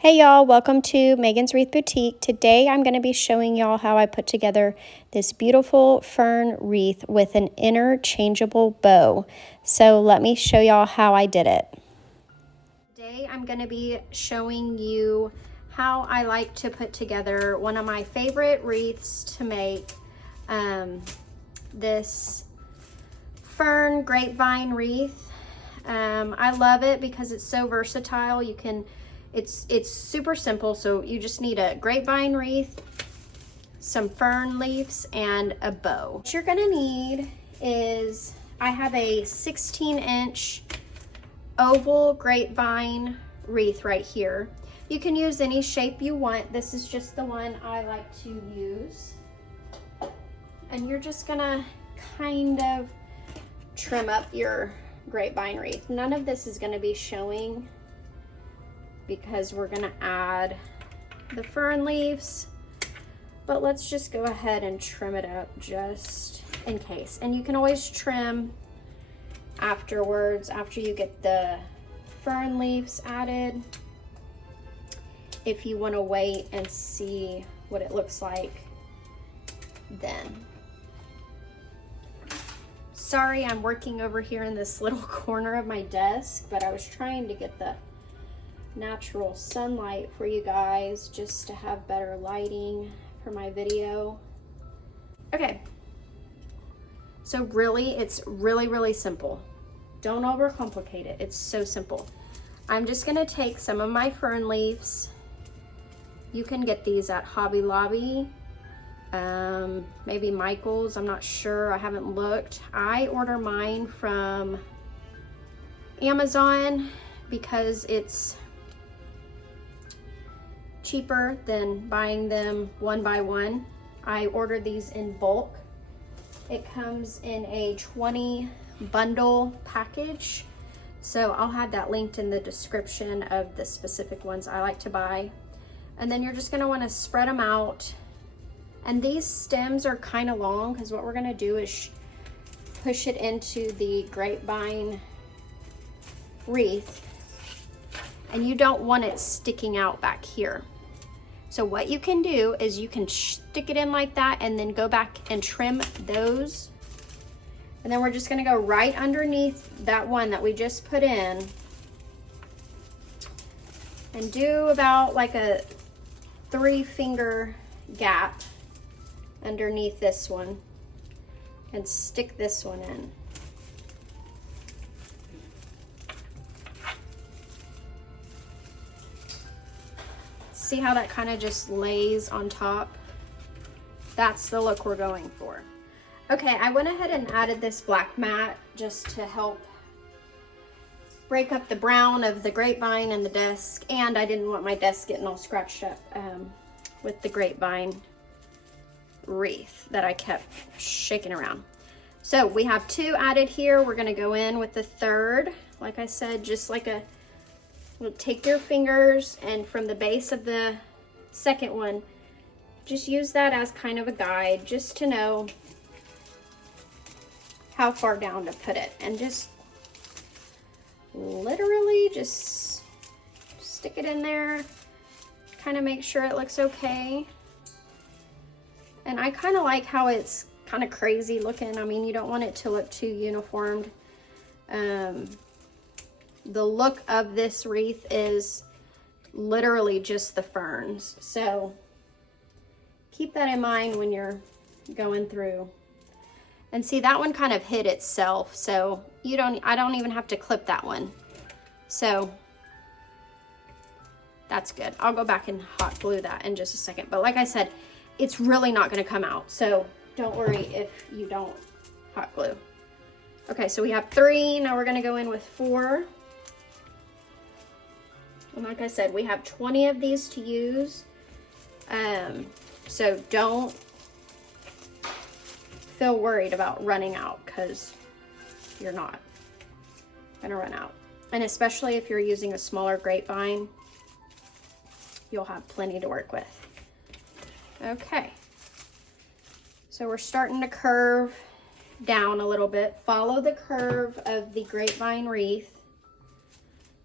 Hey y'all, welcome to Megan's Wreath Boutique. Today I'm going to be showing y'all how I put together this beautiful fern wreath with an interchangeable bow. So let me show y'all how I did it. Today I'm going to be showing you how I like to put together one of my favorite wreaths to make, this fern grapevine wreath. I love it because it's so versatile. It's super simple, so you just need a grapevine wreath, some fern leaves, and a bow. What you're gonna need is, I have a 16-inch oval grapevine wreath right here. You can use any shape you want. This is just the one I like to use. And you're just gonna kind of trim up your grapevine wreath. None of this is gonna be showing because we're gonna add the fern leaves, but let's just go ahead and trim it up just in case. And you can always trim afterwards, after you get the fern leaves added, if you want to wait and see what it looks like then. Sorry, I'm working over here in this little corner of my desk, but I was trying to get the natural sunlight for you guys just to have better lighting for my video. Okay, so really, it's really simple. Don't overcomplicate it. It's so simple. I'm just gonna take some of my fern leaves. You can get these at Hobby Lobby, maybe Michael's, I'm not sure, I haven't looked. I order mine from Amazon because it's cheaper than buying them one by one. I ordered these in bulk. It comes in a 20 bundle package, so I'll have that linked in the description of the specific ones I like to buy. And then you're just going to want to spread them out, and these stems are kind of long because what we're going to do is push it into the grapevine wreath, and you don't want it sticking out back here. So what you can do is you can stick it in like that and then go back and trim those. And then we're just gonna go right underneath that one that we just put in and do about like a 3-finger gap underneath this one and stick this one in. See how that kind of just lays on top? That's the look we're going for. Okay, I went ahead and added this black mat just to help break up the brown of the grapevine and the desk, and I didn't want my desk getting all scratched up with the grapevine wreath that I kept shaking around. So we have 2 added here. We're gonna go in with the 3rd. Like I said, just like a, take your fingers and from the base of the 2nd one, just use that as kind of a guide just to know how far down to put it, and just literally just stick it in there, kind of make sure it looks okay. And I kind of like how it's kind of crazy looking. I mean, you don't want it to look too uniformed. The look of this wreath is literally just the ferns. So keep that in mind when you're going through. And see, that one kind of hid itself, so I don't even have to clip that one. So that's good. I'll go back and hot glue that in just a second. But like I said, it's really not gonna come out, so don't worry if you don't hot glue. Okay, so we have 3, now we're gonna go in with 4. And like I said, we have 20 of these to use. So don't feel worried about running out, because you're not gonna run out. And especially if you're using a smaller grapevine, you'll have plenty to work with. Okay. So we're starting to curve down a little bit. Follow the curve of the grapevine wreath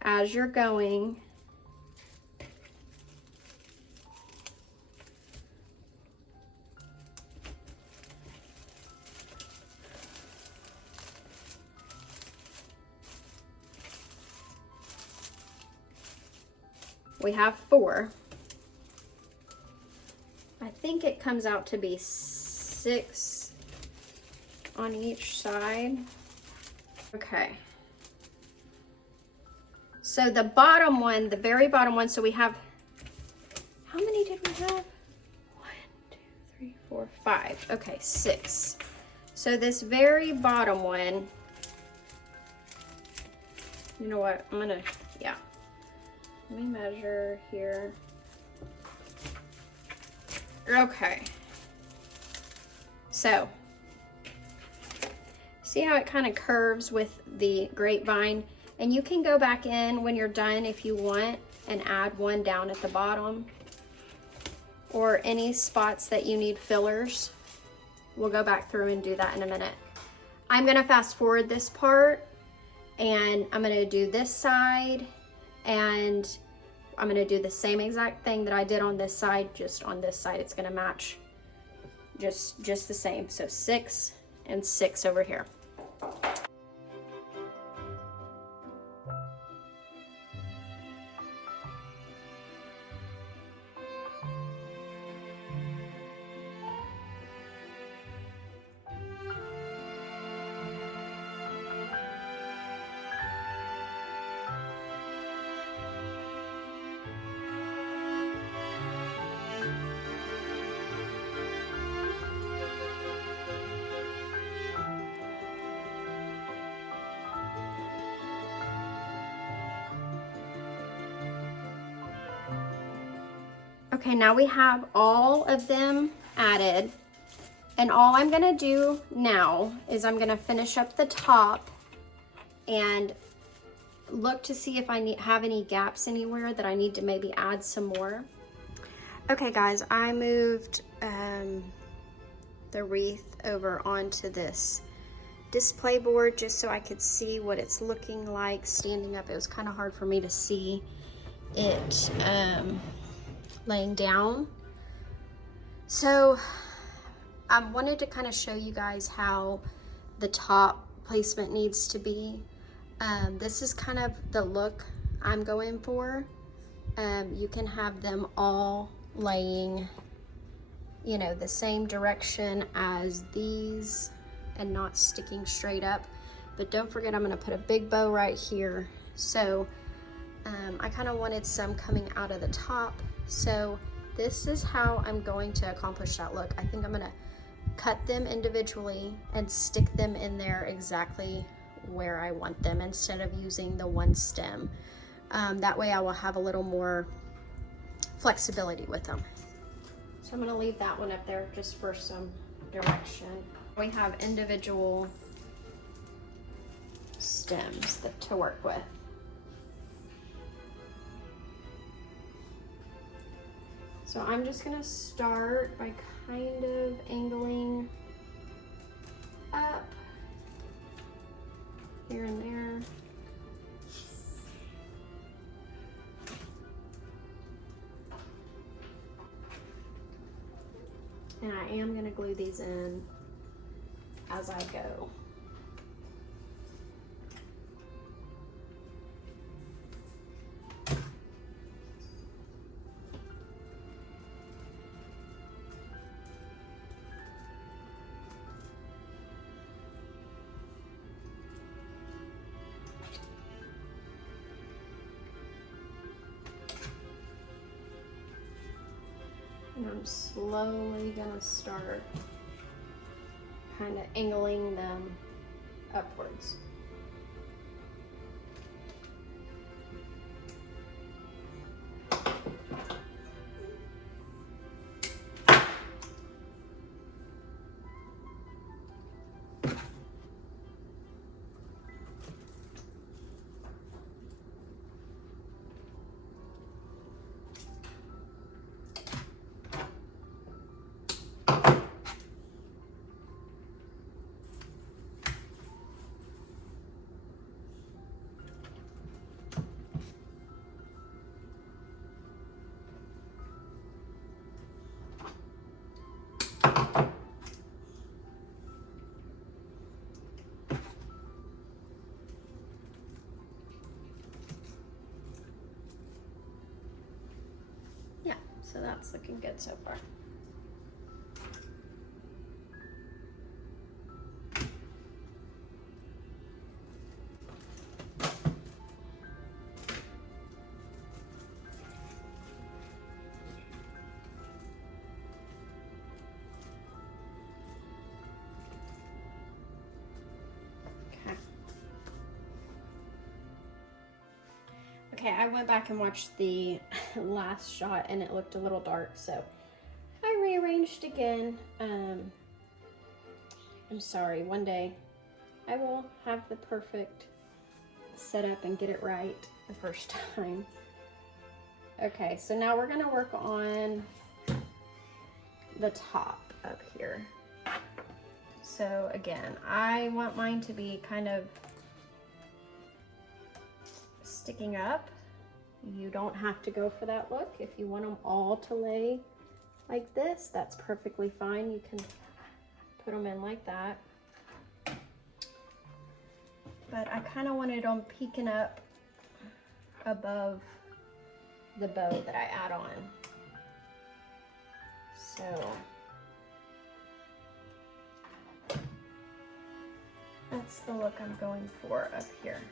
as you're going. We have 4. I think it comes out to be 6 on each side. Okay. So the bottom one, the very bottom one, so we have, how many did we have? 1, 2, 3, 4, 5. Okay, 6. So this very bottom one, you know what, I'm gonna, yeah. Let me measure here. Okay. So, see how it kind of curves with the grapevine? And you can go back in when you're done if you want and add one down at the bottom, or any spots that you need fillers. We'll go back through and do that in a minute. I'm gonna fast forward this part, and I'm gonna do this side, and I'm gonna do the same exact thing that I did on this side, just on this side. It's gonna match just the same. So 6 and 6 over here. Okay, now we have all of them added, and all I'm gonna do now is I'm gonna finish up the top and look to see if I have any gaps anywhere that I need to maybe add some more. Okay guys, I moved the wreath over onto this display board just so I could see what it's looking like standing up. It was kind of hard for me to see it laying down. So I wanted to kind of show you guys how the top placement needs to be. This is kind of the look I'm going for. You can have them all laying, you know, the same direction as these and not sticking straight up. But don't forget, I'm gonna put a big bow right here. So I kind of wanted some coming out of the top. So this is how I'm going to accomplish that look. I think I'm gonna cut them individually and stick them in there exactly where I want them instead of using the one stem. That way I will have a little more flexibility with them. So I'm gonna leave that one up there just for some direction. We have individual stems to work with. So I'm just gonna start by kind of angling up here and there. And I am gonna glue these in as I go. And I'm slowly gonna start kind of angling them upwards. So that's looking good so far. Okay, I went back and watched the last shot and it looked a little dark, so I rearranged again. I'm sorry, one day I will have the perfect setup and get it right the first time. Okay, so now we're gonna work on the top up here. So again, I want mine to be kind of sticking up. You don't have to go for that look. If you want them all to lay like this, that's perfectly fine. You can put them in like that. But I kind of wanted them peeking up above the bow that I add on. So that's the look I'm going for up here.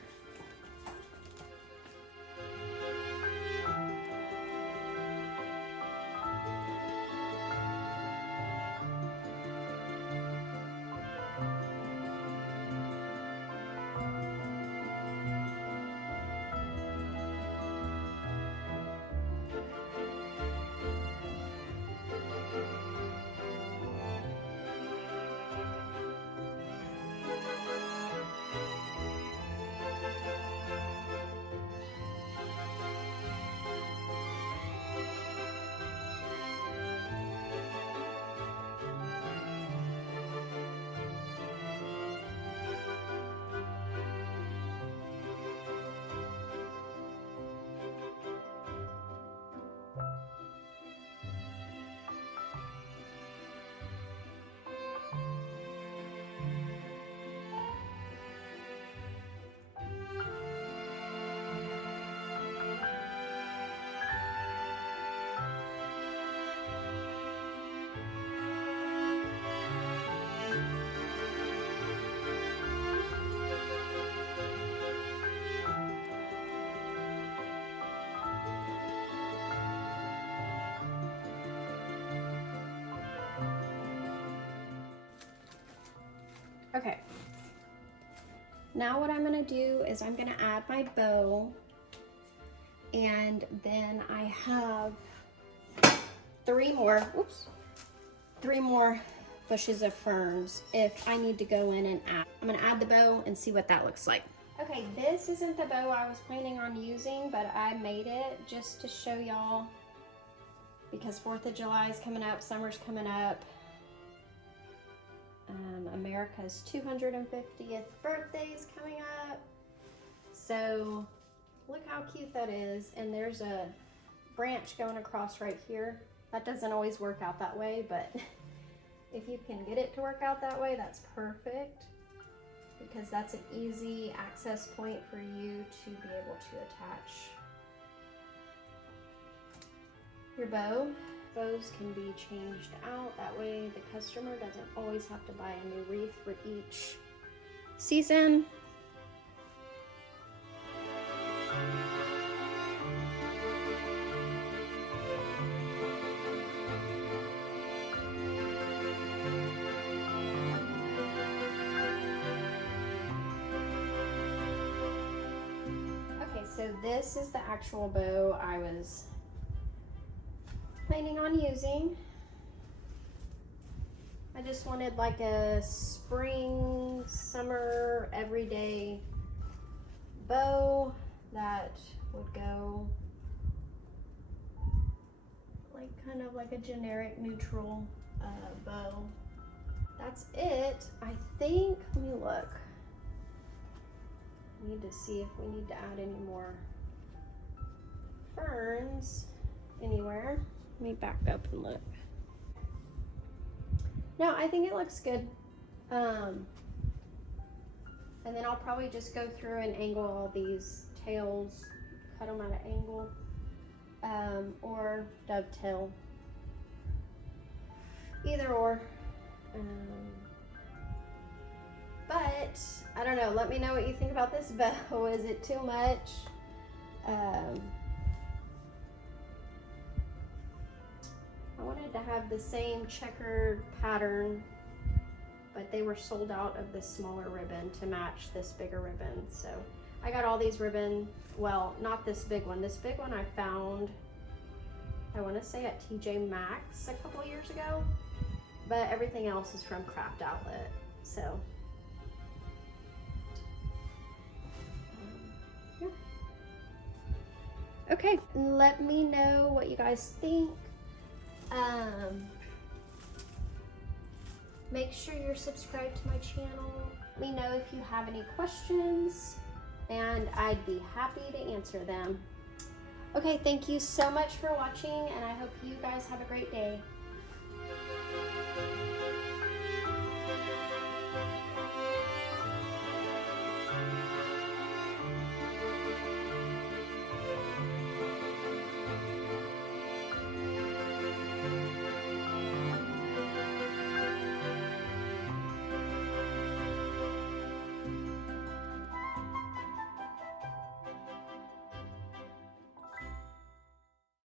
Okay, now what I'm gonna do is I'm gonna add my bow, and then I have three more bushes of ferns if I need to go in and add. I'm gonna add the bow and see what that looks like. Okay, this isn't the bow I was planning on using, but I made it just to show y'all because 4th of July is coming up, summer's coming up. America's 250th birthday is coming up. So look how cute that is. And there's a branch going across right here. That doesn't always work out that way, but if you can get it to work out that way, that's perfect, because that's an easy access point for you to be able to attach your bow. Bows can be changed out. That way the customer doesn't always have to buy a new wreath for each season. Okay, so this is the actual bow I was planning on using. I just wanted like a spring, summer, everyday bow that would go like kind of like a generic neutral bow. That's it. I think, let me look. I need to see if we need to add any more ferns anywhere. Let me back up and look. No, I think it looks good. And then I'll probably just go through and angle all these tails, cut them at an angle, or dovetail. Either or. But I don't know, let me know what you think about this bow. Is it too much? I wanted to have the same checkered pattern, but they were sold out of this smaller ribbon to match this bigger ribbon. So I got all these ribbon, well, not this big one. This big one I found, I want to say at TJ Maxx a couple years ago, but everything else is from Craft Outlet. So yeah. Okay, let me know what you guys think. Make sure you're subscribed to my channel. Let me know if you have any questions, and I'd be happy to answer them. Okay, thank you so much for watching, and I hope you guys have a great day.